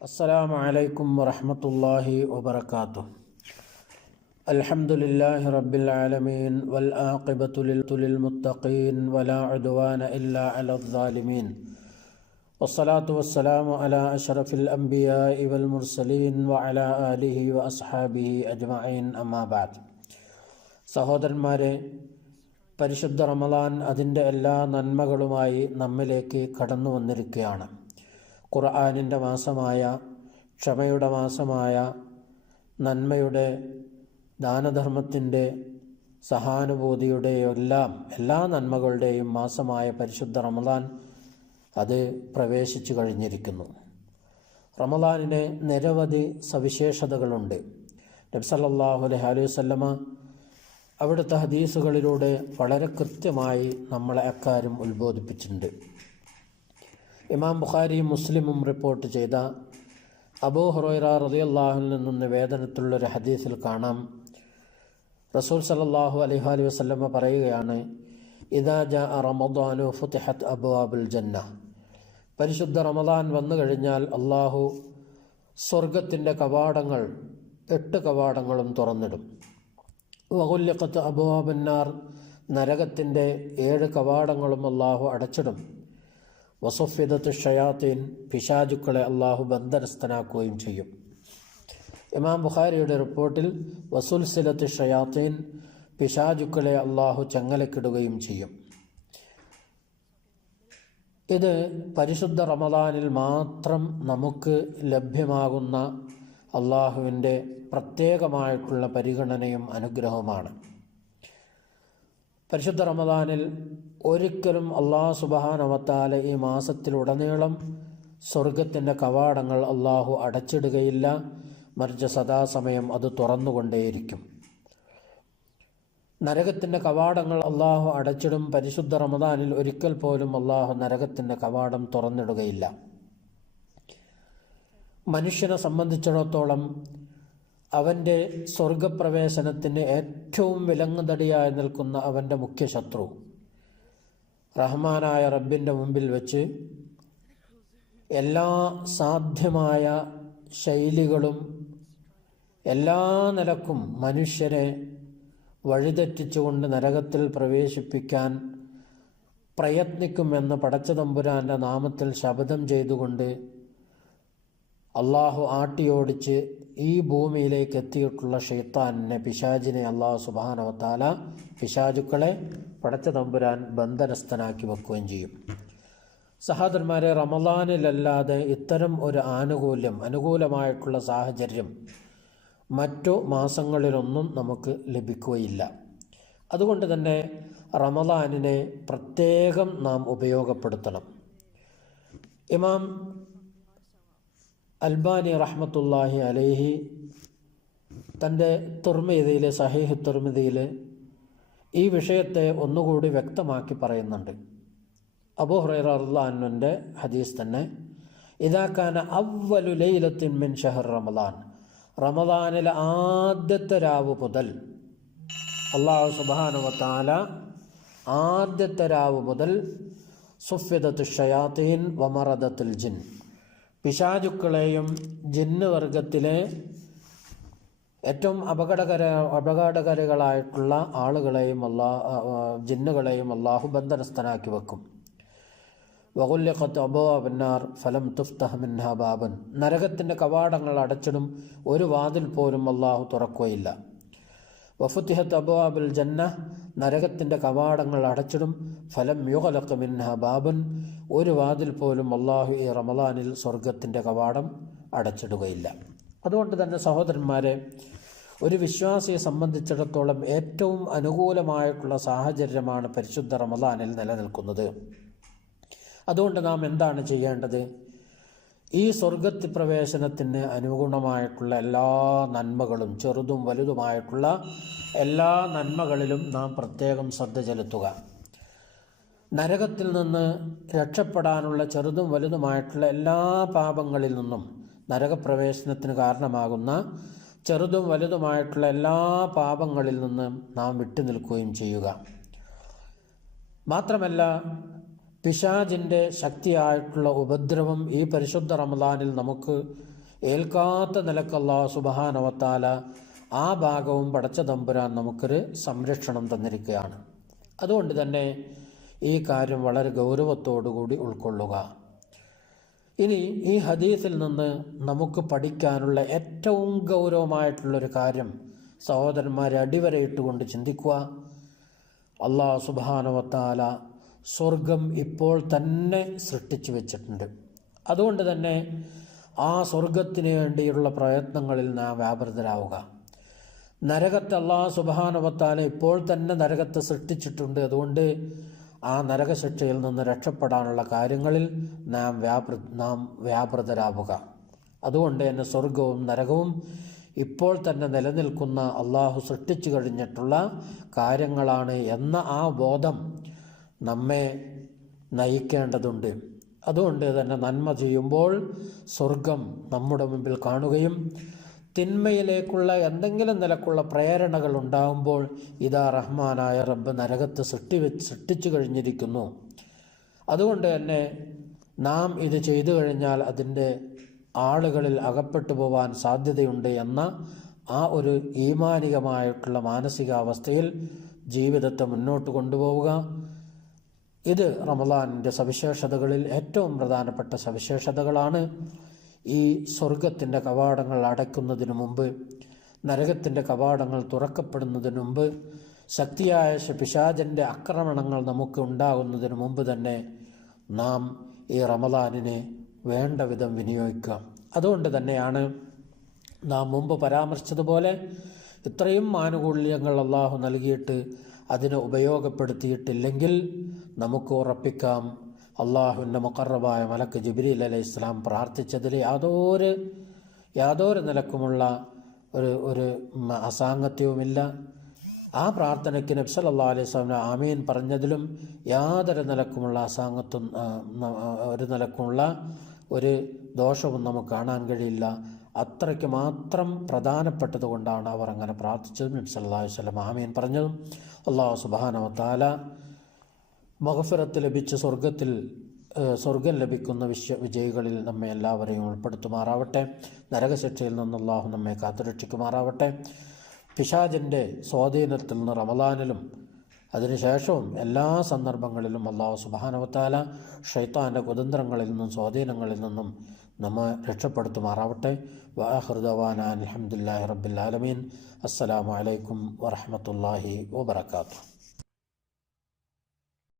السلام عليكم ورحمة الله وبركاته الحمد لله رب العالمين والآقبة لل- للمتقين ولا عدوان إلا على الظالمين والصلاة والسلام على أشرف الأنبياء والمرسلين وعلى آله وأصحابه أجمعين أما بعد സഹോദരന്മാരെ പരിശുദ്ധ റമദാൻ അതിൻ്റെ എല്ലാ നന്മകളുമായി നമ്മിലേക്ക് കടന്നു വന്നിരിക്കുകയാണ് ഖുർആാനിന്റെ മാസമായ ക്ഷമയുടെ മാസമായ നന്മയുടെ ദാനധർമ്മത്തിന്റെ സഹാനുഭൂതിയുടെ എല്ലാം എല്ലാ നന്മകളുടെയും മാസമായ പരിശുദ്ധ റമദാൻ അത് പ്രവേശിച്ചു കഴിഞ്ഞിരിക്കുന്നു. റമദാനിന് നിരവധി സവിശേഷതകളുണ്ട്. നബ്സല്ലാഹു അലൈഹി വസല്ലമ അവിടുത്തെ ഹദീസുകളിലൂടെ വളരെ കൃത്യമായി നമ്മളെ അക്കാര്യം ഉത്ബോധിപ്പിച്ചിട്ടുണ്ട്. ഇമാം ബുഖാരിയും മുസ്ലിമും റിപ്പോർട്ട് ചെയ്ത അബൂ ഹുറൈറ റളിയല്ലാഹുവിൽ നിന്നും നിവേദനത്തിലുള്ളൊരു ഹദീസിൽ കാണാം. റസൂൽ സലല്ലാഹു അലൈഹി അലൈഹി വസല്ലമ പറയുകയാണ് ഇദാ ജാ റമദാനു അബു അബുൽ ജന്ന. പരിശുദ്ധ റമദാൻ വന്നു കഴിഞ്ഞാൽ അള്ളാഹു സ്വർഗത്തിന്റെ കവാടങ്ങൾ എട്ട് കവാടങ്ങളും തുറന്നിടും. വകുല്യക്കത്ത് അബുവാബന്നാർ നരകത്തിന്റെ ഏഴ് കവാടങ്ങളും അള്ളാഹു അടച്ചിടും. വസുഫിദത്ത് ഷയാത്തീൻ പിശാചുക്കളെ അള്ളാഹു ബന്ധനസ്ഥനാക്കുകയും ചെയ്യും. ഇമാം ബുഖാരിയുടെ റിപ്പോർട്ടിൽ വസുൽസിലത്ത് ഷയാത്തീൻ പിശാചുക്കളെ അള്ളാഹു ചങ്ങലക്കിടുകയും ചെയ്യും. ഇത് പരിശുദ്ധ റമദാനിൽ മാത്രം നമുക്ക് ലഭ്യമാകുന്ന അള്ളാഹുവിന്റെ പ്രത്യേകമായിട്ടുള്ള പരിഗണനയും അനുഗ്രഹവുമാണ്. പരിശുദ്ധ റമദാനിൽ ഒരിക്കലും അള്ളാഹു സുബഹാനവത്താല ഈ മാസത്തിലുടനീളം സ്വർഗത്തിന്റെ കവാടങ്ങൾ അള്ളാഹു അടച്ചിടുകയില്ല. മറിച്ച് സദാസമയം അത് തുറന്നുകൊണ്ടേയിരിക്കും. നരകത്തിന്റെ കവാടങ്ങൾ അള്ളാഹു അടച്ചിടും. പരിശുദ്ധ റമദാനിൽ ഒരിക്കൽ പോലും അള്ളാഹു നരകത്തിന്റെ കവാടം തുറന്നിടുകയില്ല. മനുഷ്യനെ സംബന്ധിച്ചിടത്തോളം അവന്റെ സ്വർഗപ്രവേശനത്തിന് ഏറ്റവും വിലങ്ങുതടിയായി നിൽക്കുന്ന അവന്റെ മുഖ്യ ശത്രു റഹ്മാനായ റബ്ബിന്റെ മുമ്പിൽ വെച്ച് എല്ലാ സാധ്യമായ ശൈലികളും എല്ലാ നിലക്കും മനുഷ്യരെ വഴിതെറ്റിച്ചുകൊണ്ട് നരകത്തിൽ പ്രവേശിപ്പിക്കാൻ പ്രയത്നിക്കുമെന്ന് പടച്ചതമ്പുരാന്റെ നാമത്തിൽ ശപഥം ചെയ്തുകൊണ്ട് അള്ളാഹു ആട്ടിയോടിച്ച് ഈ ഭൂമിയിലേക്ക് എത്തിയിട്ടുള്ള ഷെയ്ത്താനിനെ പിശാജിനെ അള്ളാഹു സുബാനവത്താല പിശാജുക്കളെ പടച്ച തമ്പുരാൻ ബന്ധനസ്ഥനാക്കി വെക്കുകയും ചെയ്യും. സഹോദരന്മാരെ റമദാനിലല്ലാതെ ഇത്തരം ഒരു ആനുകൂല്യം അനുകൂലമായിട്ടുള്ള സാഹചര്യം മറ്റു മാസങ്ങളിലൊന്നും നമുക്ക് ലഭിക്കുകയില്ല. അതുകൊണ്ട് തന്നെ റമദാനിനെ പ്രത്യേകം നാം ഉപയോഗപ്പെടുത്തണം. ഇമാം അൽബാനി റഹ്മത്തുല്ലാഹി അലൈഹി തന്റെ തുർമിതയിലെ സഹീഹ് തുർമിതയിൽ ഈ വിഷയത്തെ ഒന്നുകൂടി വ്യക്തമാക്കി പറയുന്നുണ്ട്. അബൂ ഹുറൈറ അള്ളാഹുവിന്റെ ഹദീസ് തന്നെ ഇതാക്കാന അവ്വലു ലൈലത്തിൻ മിൻ ഷഹർ റമദാൻ. റമദാനിലെ ആദ്യത്തെ രാവ് മുതൽ അള്ളാഹു സുബാനുവത്താല ആദ്യത്തെ രാവ് മുതൽ സുഫ്യദത്ത് ഷയാത്തീൻ വമറദത്തുൽ ജിൻ. പിശാചുക്കളെയും ജിന്ന് വർഗത്തിലെ ഏറ്റവും അപകടകര അപകടകരകളായിട്ടുള്ള ആളുകളെയും അല്ലാ ജിന്നുകളെയും അള്ളാഹു ബന്ധനസ്ഥനാക്കി വെക്കും. വകുല്യഖത്ത് അബോബന്നാർ ഫലം തുഫ്തഹ് ബാബൻ. നരകത്തിന്റെ കവാടങ്ങൾ അടച്ചിടും ഒരു വാതിൽ പോലും അള്ളാഹു തുറക്കുകയില്ല. വഫുത്തിഹത്ത് അബുവാബുൽ ജന്ന നരകത്തിന്റെ കവാടങ്ങൾ അടച്ചിടും. ഫലം യുഗലക്ക് മിന്ന ബാബൻ. ഒരു വാതിൽ പോലും അള്ളാഹു ഈ റമലാനിൽ സ്വർഗത്തിന്റെ കവാടം അടച്ചിടുകയില്ല. അതുകൊണ്ട് തന്നെ സഹോദരന്മാരെ ഒരു വിശ്വാസിയെ സംബന്ധിച്ചിടത്തോളം ഏറ്റവും അനുകൂലമായിട്ടുള്ള സാഹചര്യമാണ് പരിശുദ്ധ റമദാനിൽ നിലനിൽക്കുന്നത്. അതുകൊണ്ട് നാം എന്താണ് ചെയ്യേണ്ടത്? ഈ സ്വർഗത്തി പ്രവേശനത്തിന് അനുഗുണമായിട്ടുള്ള എല്ലാ നന്മകളും ചെറുതും വലുതുമായിട്ടുള്ള എല്ലാ നന്മകളിലും നാം പ്രത്യേകം ശ്രദ്ധ ചെലുത്തുക. നരകത്തിൽ നിന്ന് രക്ഷപ്പെടാനുള്ള ചെറുതും വലുതുമായിട്ടുള്ള എല്ലാ പാപങ്ങളിൽ നിന്നും നരകപ്രവേശനത്തിന് കാരണമാകുന്ന ചെറുതും വലുതുമായിട്ടുള്ള എല്ലാ പാപങ്ങളിൽ നിന്നും നാം വിട്ടു നിൽക്കുകയും ചെയ്യുക. മാത്രമല്ല പിശാജിന്റെ ശക്തിയായിട്ടുള്ള ഉപദ്രവം ഈ പരിശുദ്ധ റമദാനിൽ നമുക്ക് ഏൽക്കാത്ത നിലക്കുള്ള സുബഹാനവത്താല ആ ഭാഗവും പടച്ച തമ്പുരാൻ നമുക്കൊരു സംരക്ഷണം തന്നിരിക്കുകയാണ്. അതുകൊണ്ട് തന്നെ ഈ കാര്യം വളരെ ഗൗരവത്തോടുകൂടി ഉൾക്കൊള്ളുക. ഇനി ഈ ഹദീസിൽ നിന്ന് നമുക്ക് പഠിക്കാനുള്ള ഏറ്റവും ഗൗരവമായിട്ടുള്ളൊരു കാര്യം സഹോദരന്മാരെ അടിവരയിട്ടുകൊണ്ട് ചിന്തിക്കുക. അള്ളാഹു സുബാനവത്താല സ്വർഗം ഇപ്പോൾ തന്നെ സൃഷ്ടിച്ചു വെച്ചിട്ടുണ്ട്. അതുകൊണ്ട് തന്നെ ആ സ്വർഗത്തിന് വേണ്ടിയുള്ള പ്രയത്നങ്ങളിൽ നാം വ്യാപൃതരാവുക. നരകത്തെ അള്ളാഹ് സുബാനവത്താല ഇപ്പോൾ തന്നെ നരകത്തെ സൃഷ്ടിച്ചിട്ടുണ്ട്. അതുകൊണ്ട് ആ നരകശിക്ഷയിൽ നിന്ന് രക്ഷപ്പെടാനുള്ള കാര്യങ്ങളിൽ നാം വ്യാപൃ നാം വ്യാപൃതരാവുക. അതുകൊണ്ട് തന്നെ സ്വർഗവും നരകവും ഇപ്പോൾ തന്നെ നിലനിൽക്കുന്ന അള്ളാഹു സൃഷ്ടിച്ചു കഴിഞ്ഞിട്ടുള്ള കാര്യങ്ങളാണ് എന്ന ആ ബോധം നമ്മെ നയിക്കേണ്ടതുണ്ട്. അതുകൊണ്ട് തന്നെ നന്മ ചെയ്യുമ്പോൾ സ്വർഗം നമ്മുടെ മുമ്പിൽ കാണുകയും തിന്മയിലേക്കുള്ള എന്തെങ്കിലും നിലക്കുള്ള പ്രേരണകൾ ഉണ്ടാകുമ്പോൾ ഇതാ റഹ്മാനായ റബ്ബ് നരകത്ത് സൃഷ്ടി സൃഷ്ടിച്ചു കഴിഞ്ഞിരിക്കുന്നു. അതുകൊണ്ട് തന്നെ നാം ഇത് ചെയ്തു കഴിഞ്ഞാൽ അതിന്റെ ആളുകളിൽ അകപ്പെട്ടു പോവാൻ സാധ്യതയുണ്ട് എന്ന ആ ഒരു ഈമാനികമായിട്ടുള്ള മാനസികാവസ്ഥയിൽ ജീവിതത്തെ മുന്നോട്ട് കൊണ്ടുപോവുക. ഇത് റമദാനിന്റെ സവിശേഷതകളിൽ ഏറ്റവും പ്രധാനപ്പെട്ട സവിശേഷതകളാണ്. ഈ സ്വർഗത്തിന്റെ കവാടങ്ങൾ അടയ്ക്കുന്നതിന് മുമ്പ് നരകത്തിന്റെ കവാടങ്ങൾ തുറക്കപ്പെടുന്നതിന് മുമ്പ് ശക്തിയായ പിശാചന്റെ ആക്രമണങ്ങൾ നമുക്ക് ഉണ്ടാകുന്നതിന് മുമ്പ് തന്നെ നാം ഈ റമദാനിനെ വേണ്ട വിധം വിനിയോഗിക്കുക അതുകൊണ്ട് തന്നെയാണ് നാം മുമ്പ് പരാമർശിച്ചതുപോലെ ഇത്രയും ആനുകൂല്യങ്ങൾ അള്ളാഹു നൽകിയിട്ട് അതിനെ ഉപയോഗപ്പെടുത്തിയിട്ടില്ലെങ്കിൽ നമുക്ക് ഉറപ്പിക്കാം. അള്ളാഹുവിന്റെ മുക്കറബായ മലക്ക് ജിബ്രീൽ അലൈഹി ഇസ്ലാം പ്രാർത്ഥിച്ചതിൽ യാതൊരു യാതൊരു നിലക്കുമുള്ള ഒരു ഒരു അസാംഗത്യവുമില്ല. ആ പ്രാർത്ഥനയ്ക്ക് നബ്സൽ അല്ലാ അലൈഹി സ്വലാമിന് ആമീൻ പറഞ്ഞതിലും യാതൊരു നിലക്കുമുള്ള അസാംഗത്വം ഒരു നിലക്കുമുള്ള ഒരു ദോഷവും നമുക്ക് കാണാൻ കഴിയില്ല. അത്രയ്ക്ക് മാത്രം പ്രധാനപ്പെട്ടത് കൊണ്ടാണ് അവർ അങ്ങനെ പ്രാർത്ഥിച്ചതും നബി സല്ലല്ലാഹു അലൈഹി വസല്ലം ആമീൻ പറഞ്ഞതും. അള്ളാഹു സുബ്ഹാനഹു വതആല മഹഫിറത്ത് ലഭിച്ച സ്വർഗത്തിൽ സ്വർഗം ലഭിക്കുന്ന വിശ്വ വിജയികളിൽ നമ്മെ എല്ലാവരെയും ഉൾപ്പെടുത്തുമാറാവട്ടെ. നരകശിക്ഷയിൽ നിന്ന് അള്ളാഹു നമ്മെ കാത്തുരക്ഷിക്കുമാറാവട്ടെ. പിശാജിന്റെ സ്വാധീനത്തിൽ നിന്ന് റമദാനിലും അതിനുശേഷവും എല്ലാ സന്ദർഭങ്ങളിലും അള്ളാഹു സുബാനവത്താല ഷൈത്താന്റെ കുതന്ത്രങ്ങളിൽ നിന്നും സ്വാധീനങ്ങളിൽ നിന്നും നമ്മെ രക്ഷപ്പെടുത്തുമാറാവട്ടെ. വാഹൃദവാൻ അലഹമുല്ലാ റബ്ബുലാലമീൻ അസ്സലാമലൈക്കും വറഹമത്തല്ലാഹി വാബർക്കാത്തു